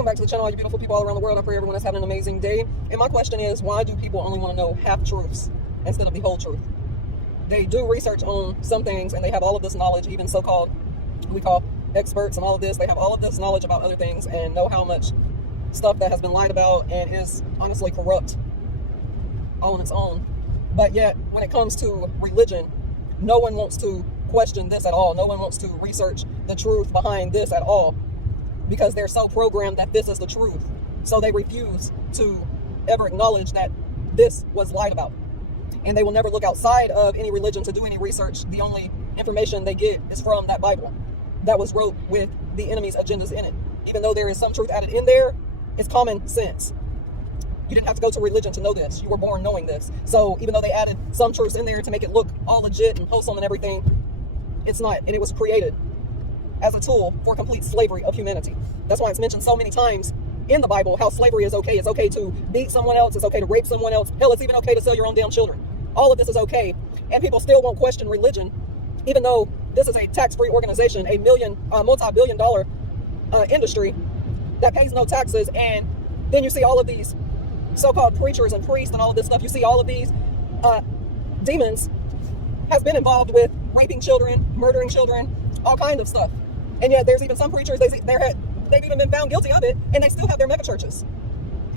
Welcome back to the channel, all you beautiful people all around the world. I pray everyone is having an amazing day. And my question is, why do people only want to know half truths instead of the whole truth? They do research on some things and they have all of this knowledge, even so-called, we call experts and all of this. They have all of this knowledge about other things and know how much stuff that has been lied about and is honestly corrupt all on its own. But yet, when it comes to religion, no one wants to question this at all. No one wants to research the truth behind this at all, because they're so programmed that this is the truth. So they refuse to ever acknowledge that this was lied about. And they will never look outside of any religion to do any research. The only information they get is from that Bible that was wrote with the enemy's agendas in it. Even though there is some truth added in there, it's common sense. You didn't have to go to religion to know this. You were born knowing this. So even though they added some truths in there to make it look all legit and wholesome and everything, it's not. And it was created as a tool for complete slavery of humanity. That's why it's mentioned so many times in the Bible how slavery is okay. It's okay to beat someone else. It's okay to rape someone else. Hell, it's even okay to sell your own damn children. All of this is okay. And people still won't question religion, even though this is a tax-free organization, a multi-billion-dollar industry that pays no taxes. And then you see all of these so-called preachers and priests and all of this stuff. You see all of these demons has been involved with raping children, murdering children, all kinds of stuff. And yet there's even some preachers, they've even been found guilty of it, and they still have their mega churches.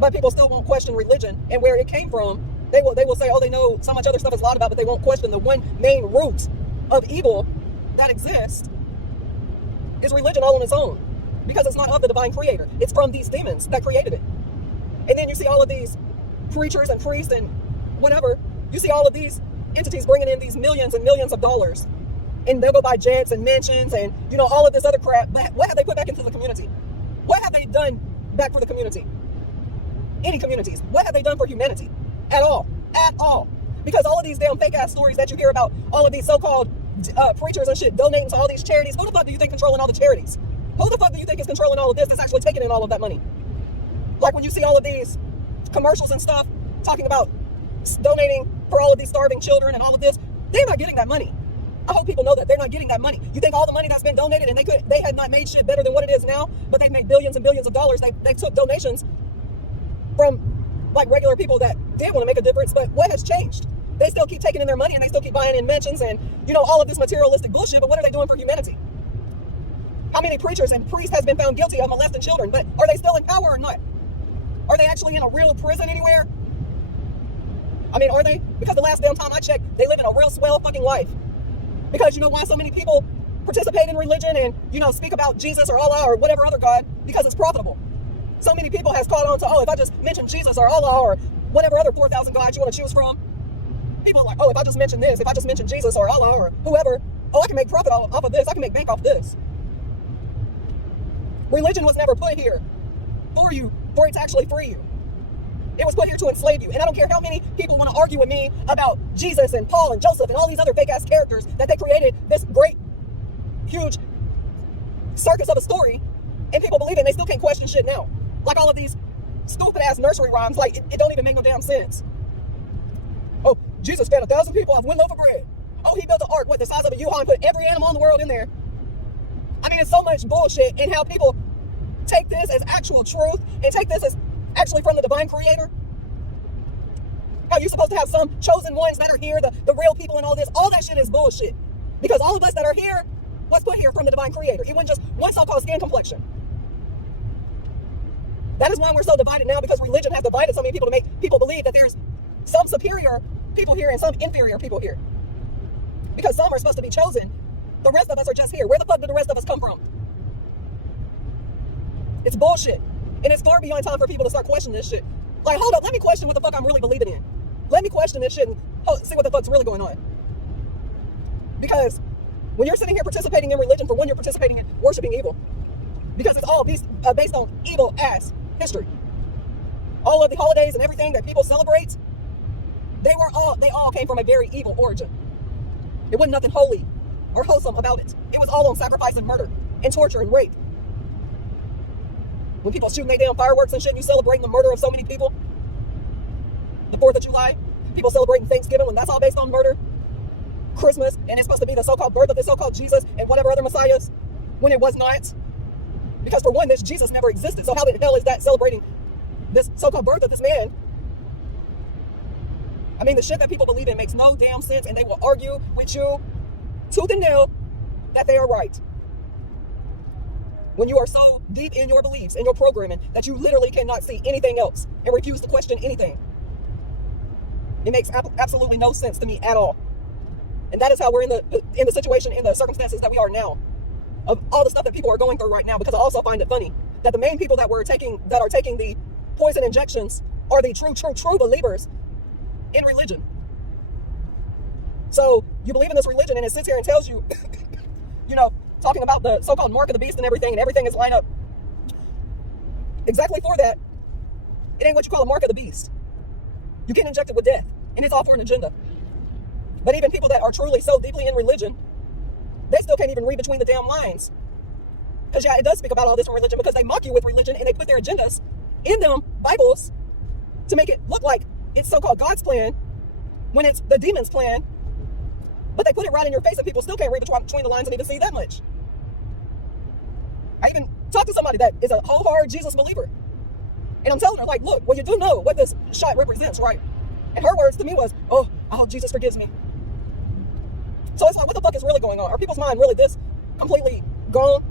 But people still won't question religion and where it came from. They will say, oh, they know so much other stuff is lied about, but they won't question the one main root of evil that exists is religion all on its own, because it's not of the divine creator. It's from these demons that created it. And then you see all of these preachers and priests and whatever, you see all of these entities bringing in these millions and millions of dollars, and they'll go buy jets and mansions and, all of this other crap. But what have they put back into the community? What have they done back for the community? Any communities? What have they done for humanity? At all. At all. Because all of these damn fake ass stories that you hear about, all of these so-called preachers and shit donating to all these charities, who the fuck do you think controlling all the charities? Who the fuck do you think is controlling all of this, that's actually taking in all of that money? Like when you see all of these commercials and stuff talking about donating for all of these starving children and all of this, they're not getting that money. I hope people know that they're not getting that money. You think all the money that's been donated, and they had not made shit better than what it is now, but they've made billions and billions of dollars. They took donations from like regular people that did want to make a difference, but what has changed? They still keep taking in their money and they still keep buying in mansions and all of this materialistic bullshit, but what are they doing for humanity? How many preachers and priests has been found guilty of molesting children, but are they still in power or not? Are they actually in a real prison anywhere? I mean, are they? Because the last damn time I checked, they live in a real swell fucking life. Because you know why so many people participate in religion and, speak about Jesus or Allah or whatever other God? Because it's profitable. So many people has caught on to, if I just mention Jesus or Allah or whatever other 4,000 gods you want to choose from, people are like, if I just mention this, if I just mention Jesus or Allah or whoever, I can make profit off of this. I can make bank off this. Religion was never put here for you, for it to actually free you. It was put here to enslave you. And I don't care how many people want to argue with me about Jesus and Paul and Joseph and all these other fake-ass characters that they created this great, huge circus of a story, and people believe it, and they still can't question shit now. Like all of these stupid-ass nursery rhymes, like it don't even make no damn sense. Oh, Jesus fed 1,000 people off one loaf of bread. Oh, he built an ark, the size of a U-Haul, and put every animal in the world in there. I mean, it's so much bullshit, and how people take this as actual truth and take this as actually from the divine creator. How you're supposed to have some chosen ones that are here, the real people and all this. All that shit is bullshit. Because all of us that are here was put here from the divine creator. It wasn't just one so-called skin complexion. That is why we're so divided now, because religion has divided so many people to make people believe that there's some superior people here and some inferior people here. Because some are supposed to be chosen. The rest of us are just here. Where the fuck did the rest of us come from? It's bullshit. And it's far beyond time for people to start questioning this shit. Like, hold up, let me question what the fuck I'm really believing in. Let me question this shit and see what the fuck's really going on. Because when you're sitting here participating in religion, for one, you're participating in worshiping evil. Because it's all based on evil-ass history. All of the holidays and everything that people celebrate, they all came from a very evil origin. It wasn't nothing holy or wholesome about it. It was all on sacrifice and murder and torture and rape. When people shooting their damn fireworks and shit, you celebrating the murder of so many people. The 4th of July, people celebrating Thanksgiving when that's all based on murder. Christmas, and it's supposed to be the so-called birth of the so-called Jesus and whatever other messiahs, when it was not. Because for one, this Jesus never existed. So how the hell is that celebrating this so-called birth of this man? I mean, the shit that people believe in makes no damn sense, and they will argue with you tooth and nail that they are right. When you are so deep in your beliefs and your programming that you literally cannot see anything else and refuse to question anything. It makes absolutely no sense to me at all. And that is how we're in the situation, in the circumstances that we are now, of all the stuff that people are going through right now. Because I also find it funny that the main people that are taking the poison injections are the true believers in religion. So you believe in this religion, and it sits here and tells you, talking about the so-called mark of the beast and everything is lined up exactly for that. It ain't what you call a mark of the beast. You get injected with death, and it's all for an agenda. But even people that are truly so deeply in religion, they still can't even read between the damn lines. Because it does speak about all this in religion, because they mock you with religion and they put their agendas in them Bibles to make it look like it's so-called God's plan when it's the demon's plan. But they put it right in your face, and people still can't read between the lines and even see that much. I even talked to somebody that is a wholehearted Jesus believer. And I'm telling her, like, look, well, you do know what this shot represents, right? And her words to me was, oh, I hope Jesus forgives me. So it's like, what the fuck is really going on? Are people's mind really this completely gone?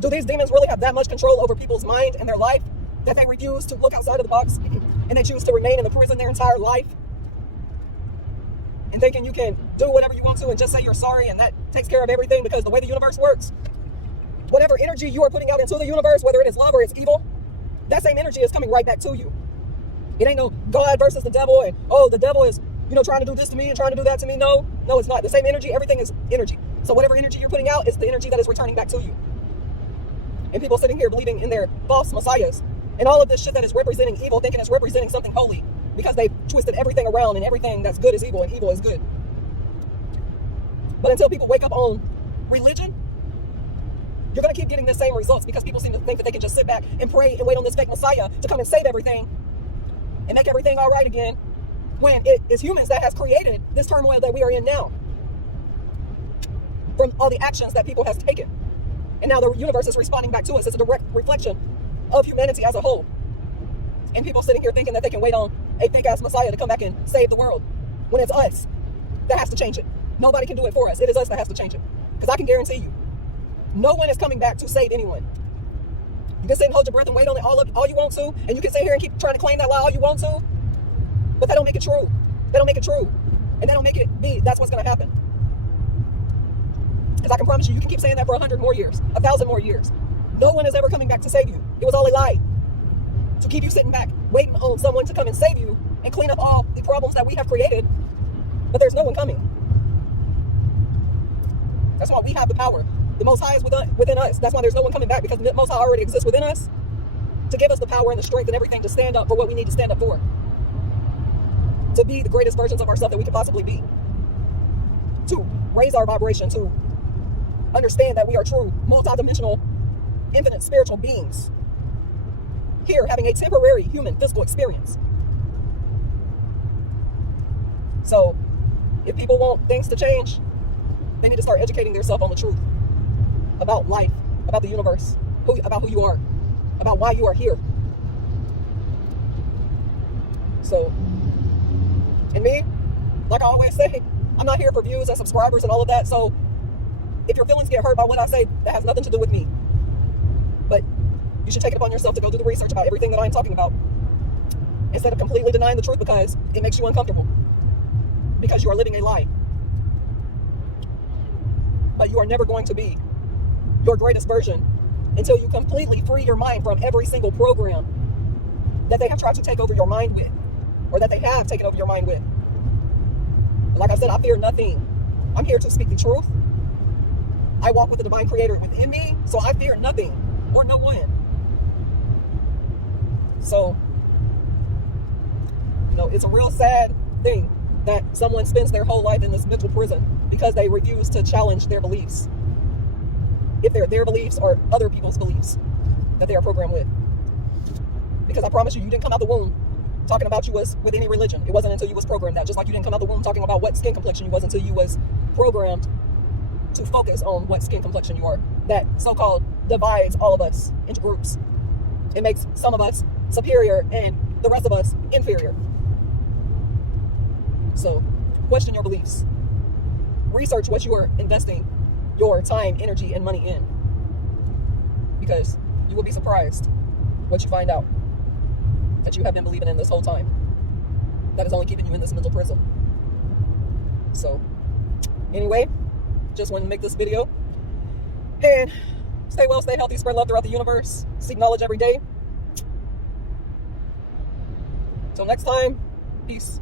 Do these demons really have that much control over people's mind and their life that they refuse to look outside of the box and they choose to remain in the prison their entire life? And thinking you can do whatever you want to and just say you're sorry and that takes care of everything, because the way the universe works, whatever energy you are putting out into the universe, whether it is love or it's evil, that same energy is coming right back to you. It ain't no God versus the devil and, oh, the devil is, trying to do this to me and trying to do that to me. No, it's not. The same energy, everything is energy. So whatever energy you're putting out is the energy that is returning back to you. And people sitting here believing in their false messiahs and all of this shit that is representing evil, thinking it's representing something holy, because they've twisted everything around and everything that's good is evil and evil is good. But until people wake up on religion, you're going to keep getting the same results, because people seem to think that they can just sit back and pray and wait on this fake messiah to come and save everything and make everything all right again, when it is humans that has created this turmoil that we are in now from all the actions that people has taken. And now the universe is responding back to us. It's a direct reflection of humanity as a whole. And people sitting here thinking that they can wait on a fake-ass messiah to come back and save the world, when it's us that has to change it. Nobody can do it for us. It is us that has to change it. Because I can guarantee you, no one is coming back to save anyone. You can sit and hold your breath and wait on it all you want to, and you can sit here and keep trying to claim that lie all you want to, but that don't make it true. They don't make it true. And they don't make it be that's what's going to happen. Because I can promise you, you can keep saying that for 100 more years, 1,000 more years. No one is ever coming back to save you. It was all a lie to keep you sitting back, waiting on someone to come and save you and clean up all the problems that we have created, but there's no one coming. That's why we have the power. The Most High is within us. That's why there's no one coming back, because the Most High already exists within us to give us the power and the strength and everything to stand up for what we need to stand up for. To be the greatest versions of ourselves that we could possibly be. To raise our vibration, to understand that we are true, multidimensional, infinite spiritual beings. Here, having a temporary human physical experience. So, if people want things to change, they need to start educating themselves on the truth. About life, about the universe, about who you are, about why you are here. So, and me, like I always say, I'm not here for views and subscribers and all of that. So, if your feelings get hurt by what I say, that has nothing to do with me. But you should take it upon yourself to go do the research about everything that I'm talking about, instead of completely denying the truth because it makes you uncomfortable, because you are living a lie. But you are never going to be your greatest version until you completely free your mind from every single program that they have tried to take over your mind with, or that they have taken over your mind with. But like I said, I fear nothing. I'm here to speak the truth. I walk with the divine creator within me, so I fear nothing or no one. So, it's a real sad thing that someone spends their whole life in this mental prison because they refuse to challenge their beliefs. If they're their beliefs or other people's beliefs that they are programmed with. Because I promise you, you didn't come out the womb talking about you was with any religion. It wasn't until you was programmed that. Just like you didn't come out the womb talking about what skin complexion you was until you was programmed to focus on what skin complexion you are. That so-called divides all of us into groups. It makes some of us superior and the rest of us inferior. So question your beliefs. Research what you are investing your time, energy, and money in, because you will be surprised what you find out that you have been believing in this whole time. That is only keeping you in this mental prison. So anyway, just wanted to make this video. And stay well, stay healthy, spread love throughout the universe, seek knowledge every day. Till next time, peace.